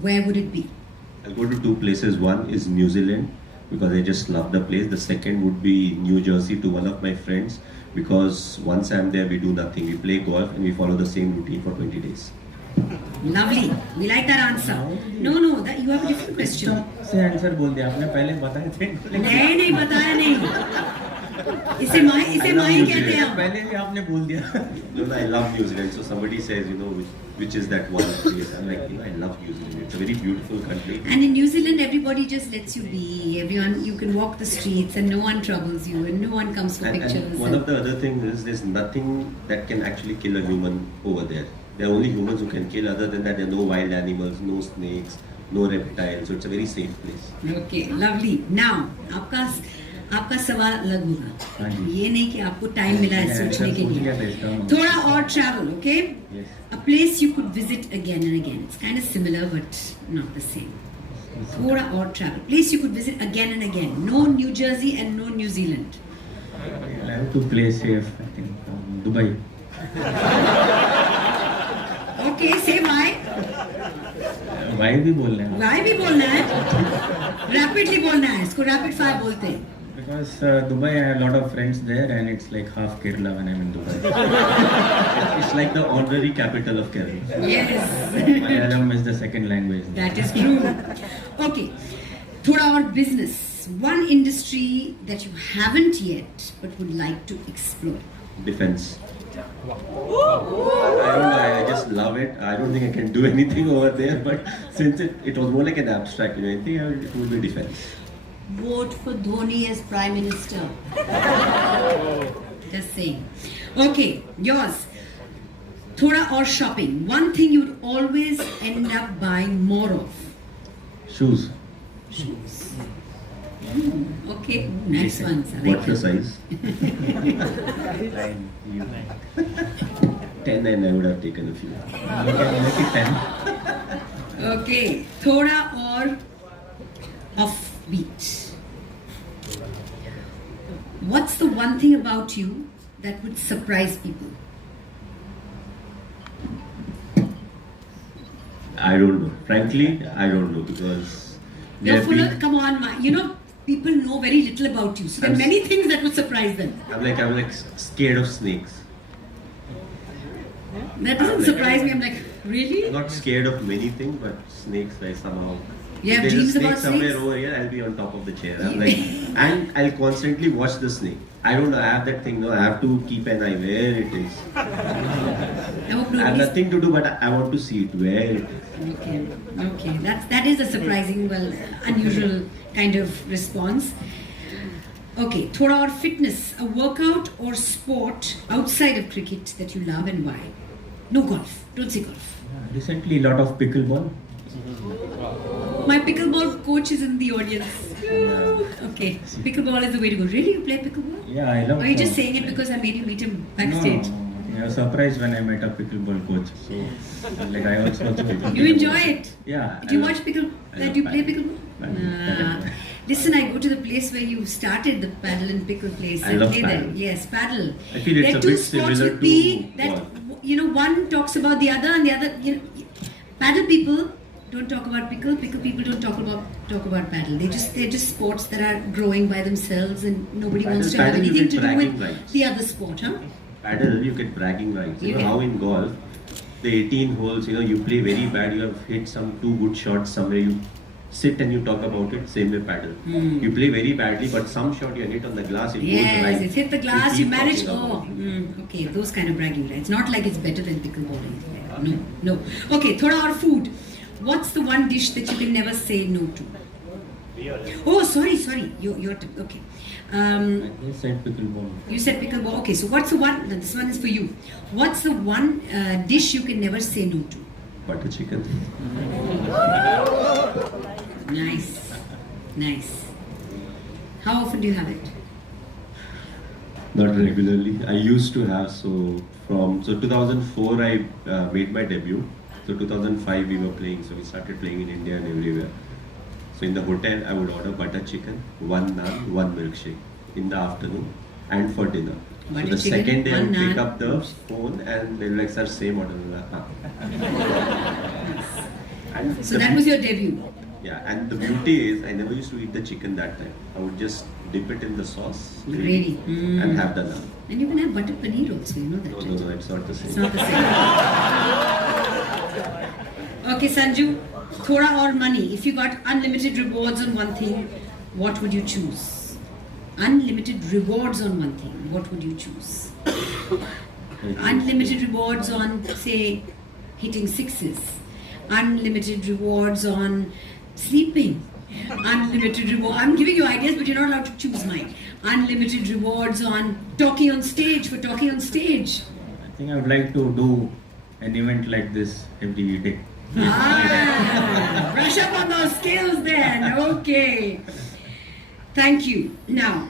where would it be? I'll go to two places. One is New Zealand because I just love the place. The second would be New Jersey to one of my friends because once I'm there, we do nothing. We play golf and we follow the same routine for 20 days. Lovely. We like that answer. No, that you have a different question. से answer बोल दिया आपने पहले बताए थे नहीं बताया नहीं. इसे माई कहते हैं. पहले भी आपने बोल दिया. No, I love New Zealand. So somebody says, which is that one place? I'm like, I love New Zealand. It's a very beautiful country. And in New Zealand, everybody just lets you be. Everyone, you can walk the streets and no one troubles you and no one comes for pictures. And one of the other things is there's nothing that can actually kill a human over there. There are only humans who can kill. Other than that, there are no wild animals, no snakes, no reptiles. So it's a very safe place. Okay, lovely. Now, आपका सवाल अलग होगा. ये नहीं कि आपको time मिला है सोचने के लिए. थोड़ा और travel, okay? Yes. A place you could visit again and again. It's kind of similar but not the same. थोड़ा और travel. Place you could visit again and again. No New Jersey and no New Zealand. I have to play safe. I think Dubai. Okay, say why. Why भी बोलना है. Why भी बोलना है. Rapidly बोलना है. इसको rapid fire बोलते हैं. Because Dubai, I have a lot of friends there, and it's like half Kerala when I'm in Dubai. It's like the honorary capital of Kerala. Yes. Malayalam is the second language. That is true. Okay. थोड़ा और business. One industry that you haven't yet but would like to explore. Defense. I don't know, I just love it. I don't think I can do anything over there, but since it was more like an abstract, I think it would be defense. Vote for Dhoni as Prime Minister. Just saying. Okay, yours. Thoda or shopping. One thing you'd always end up buying more of. Shoes. Okay, nice ones. I like What's the that. size? 10 and I would have taken a few. Make it 10. Okay, thoda or offbeat. What's the one thing about you that would surprise people? I don't know. Frankly, I don't know because You're full of, come on, people know very little about you. So there are many things that would surprise them. I'm like scared of snakes. That doesn't surprise me. I'm like, really? I'm not scared of many things, but snakes, like somehow. You have If there's dreams a snake about somewhere snakes? over here, I'll be on top of the chair. I'm like, and I'll constantly watch the snake. I don't know, I have that thing, no, I have to keep an eye where it is. I hope I have nobody's... nothing to do, but I want to see it, where it is. Okay. That is a surprising, unusual kind of response. Okay, thoda or fitness, a workout or sport outside of cricket that you love and why? No golf. Don't say golf. Recently, a lot of pickleball. My pickleball coach is in the audience. Okay, pickleball is the way to go. Really, you play pickleball? Yeah, I love. Or are you just saying it because I made you meet him backstage? No, I was surprised when I met a pickleball coach. So, like, I also play. You enjoy it? Yeah. Do you watch pickle? I love Do you play paddle. pickleball? Listen, I go to the place where you started the paddle and pickle place. I love play there. paddle. Yes, paddle. I feel it's There a are two bit sports similar with me to that golf. one talks about the other, and the other. Paddle people don't talk about pickle. Pickle people don't talk about paddle. They're just sports that are growing by themselves, and nobody wants to have Paddle, you anything get to do with bragging rights. the other sport, huh? Paddle, you get bragging rights. You know Okay. how in golf, the 18 holes, you play very bad, you have hit some 2 good shots somewhere, you sit and you talk about it, same way paddle. You play very badly, but some shot you hit on the glass, it goes Yes, right. it's hit the glass, you keep manage. talking about it. Okay, those kind of bragging rights. Not like it's better than pickleball or anything like that. No. Okay, thoda or food. What's the one dish that you can never say no to? Oh, sorry. You're okay. I said pickleball. You said pickleball. Okay, so what's the one? No, this one is for you. What's the one dish you can never say no to? Butter chicken. Nice. How often do you have it? Not regularly. I used to have, so 2004 I made my debut. So 2005 we were playing, so we started playing in India and everywhere. So in the hotel I would order butter chicken, 1 naan, 1 milkshake in the afternoon and for dinner. Butter so the chicken, second day I one would pick naan. up the phone and they'll like, sir, same order. And So that was your debut. yeah, and the beauty is I never used to eat the chicken that time. I would just dip it in the sauce, Gravy. and have the naan. And you can have butter paneer also, you know that. No, right? no, no, it's not the same. It's not the same. Okay, Sanju, thoda or money. If you got unlimited rewards on one thing, what would you choose? Unlimited rewards on one thing, what would you choose? Unlimited rewards on, say, hitting sixes. Unlimited rewards on sleeping. Unlimited reward. I'm giving you ideas, but you're not allowed to choose mine. Unlimited rewards on talking on stage, for talking on stage. I think I would like to do an event like this every day. Brush up on those skills then. Okay. Thank you. Now,